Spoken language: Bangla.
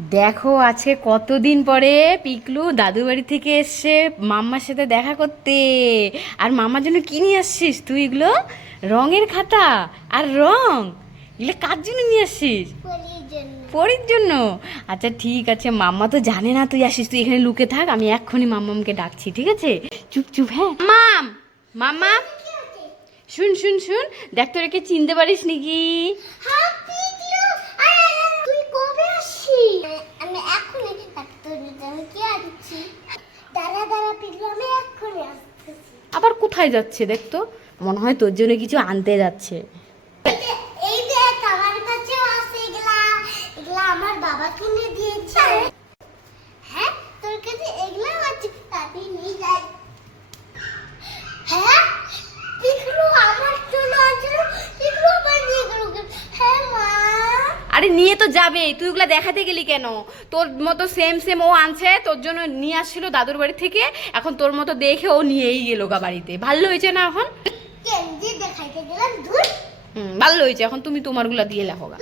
দেখো আজকে কতদিন পরে পিকলু দাদু বাড়ি থেকে এসছে মাম্মার সাথে দেখা করতে। আর মামার জন্য কি নিয়ে আসছিস তুই এগুলো? রঙের খাতা আর রং এগুলো কার জন্য নিয়ে আসছিস? পরির জন্য। আচ্ছা ঠিক আছে মাম্মা তো জানে না তুই আসিস তুই এখানে লুকে থাক আমি এক্ষুনি মাম্মামকে ডাকছি ঠিক আছে? চুপ চুপ হ্যাঁ। মাম মাম্মা শুন শুন শুন দেখ তোর একে চিনতে পারিস নাকি? হ্যাঁ পিকলু আরে তুই কবে আসছিস আমি এখনই ডাক্তার আমি কি আসছি দাঁড়া দাঁড়া পিকলু আমি এখনই আসতেছি আবার কোথায় যাচ্ছে দেখতো মনে হয় তোর জন্য কিছু আনতে যাচ্ছে। এই যে- আমার কাছে আছে এগুলা। আমার বাবা কিনে দিয়েছে হ্যাঁ তোর কাছে এগুলা আছে তাড়াতাড়ি নিয়ে যাই হ্যাঁ পিকলু আমার জন্য আছে পিকলু আবার নিয়ে গেল হ্যাঁ মা আরে নিয়ে তো যাবে তুই ওগুলা দেখাতে গেলি কেন? তোর মতো সেম সেম ও আনছে তোর জন্য নিয়ে আসছিল দাদুর বাড়ি থেকে। এখন তোর মতো দেখে ও নিয়েই গেলো গা বাড়িতে। ভালো হয়েছে না এখন? ভালো হয়েছে। এখন তুমি তোমারগুলা দিয়ে লেখো গা।